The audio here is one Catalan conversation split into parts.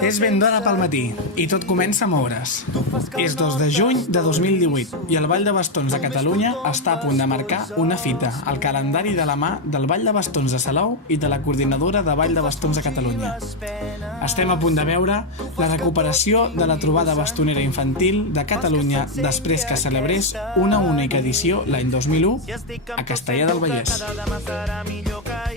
És ben d'hora pel matí i tot comença a moure's. És 2 de juny de 2018 i el Ball de Bastons de Catalunya està a punt de marcar una fita al calendari de la mà del Ball de Bastons de Salou i de la coordinadora de Ball de Bastons de Catalunya. Estem a punt de veure la recuperació de la trobada bastonera infantil de Catalunya després que celebrés una única edició l'any 2001 a Castellar del Vallès.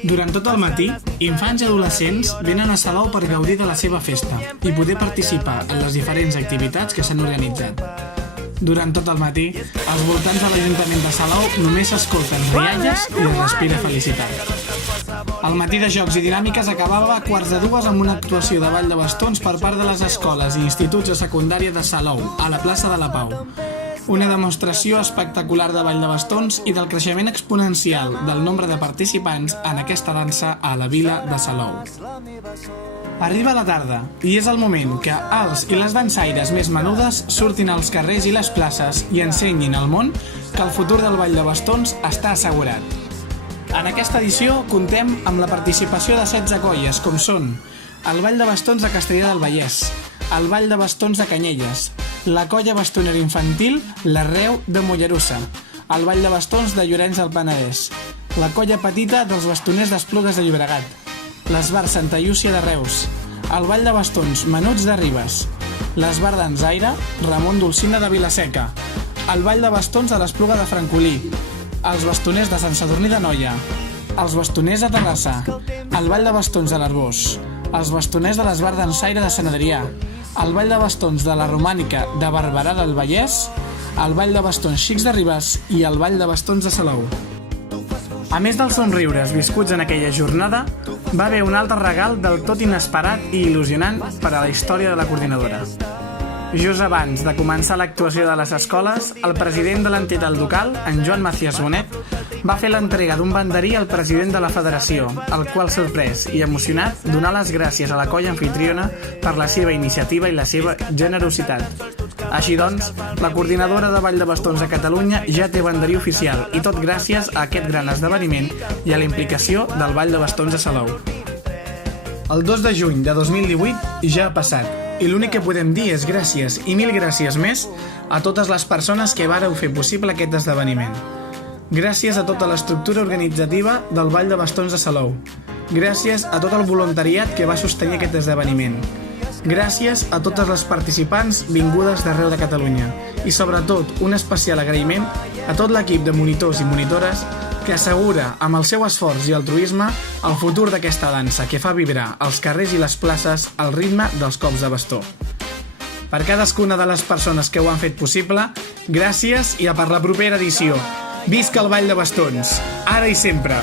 Durant tot el matí, infants i adolescents venen a Salou per gaudir de la seva festa i poder participar en les diferents activitats que s'han organitzat. Durant tot el matí, als voltants de l'Ajuntament de Salou només s'escolten rialles i es respira felicitat. El matí de jocs i dinàmiques acabava a 1:45 amb una actuació de ball de bastons per part de les escoles i instituts de secundària de Salou, a la plaça de la Pau. Una demostració espectacular de ball de bastons i del creixement exponencial del nombre de participants en aquesta dansa a la vila de Salou. Arriba la tarda i és el moment que els i les dansaires més menudes surtin als carrers i les places i ensenyin al món que el futur del ball de bastons està assegurat. En aquesta edició contem amb la participació de 16 colles, com són el Ball de Bastons de Castellar del Vallès, el Ball de Bastons de Canyelles, la colla bastonera infantil l'Arreu de Mollerussa, el Ball de Bastons de Llorenç del Penedès, la colla petita dels bastoners d'Esplugues de Llobregat, l'Esbar Santa Llúcia de Reus, el Ball de Bastons Menuts de Ribes, l'Esbar d'Enzaire Ramon Dolcina de Vilaseca, el Ball de Bastons de l'Espluga de Francolí, els bastoners de Sant Sadurní d'Anoia, els bastoners de Terrassa, el Ball de Bastons de l'Arbós, els bastoners de l'Esbar d'Enzaire de Sant Adrià, el Ball de Bastons de la Romànica de Barberà del Vallès, el Ball de Bastons Xics de Ribes i el Ball de Bastons de Salou. A més dels somriures viscuts en aquella jornada, va haver un altre regal del tot inesperat i il·lusionant per a la història de la coordinadora. Just abans de començar l'actuació de les escoles, el president de l'entitat local, en Joan Macías Bonet, va fer l'entrega d'un banderí al president de la federació, el qual, sorprès i emocionat, donà les gràcies a la colla anfitriona per la seva iniciativa i la seva generositat. Així doncs, la coordinadora de Ball de Bastons de Catalunya ja té banderí oficial i tot gràcies a aquest gran esdeveniment i a la implicació del Ball de Bastons de Salou. El 2 de juny de 2018 ja ha passat i l'únic que podem dir és gràcies i mil gràcies més a totes les persones que vareu fer possible aquest esdeveniment. Gràcies a tota l'estructura organitzativa del Ball de Bastons de Salou. Gràcies a tot el voluntariat que va sostenir aquest esdeveniment. Gràcies a totes les participants vingudes d'arreu de Catalunya. I sobretot un especial agraïment a tot l'equip de monitors i monitores que assegura amb el seu esforç i altruisme el futur d'aquesta dansa que fa vibrar els carrers i les places al ritme dels cops de bastó. Per cadascuna de les persones que ho han fet possible, gràcies i a per la propera edició. Visca el Ball de Bastons, ara i sempre!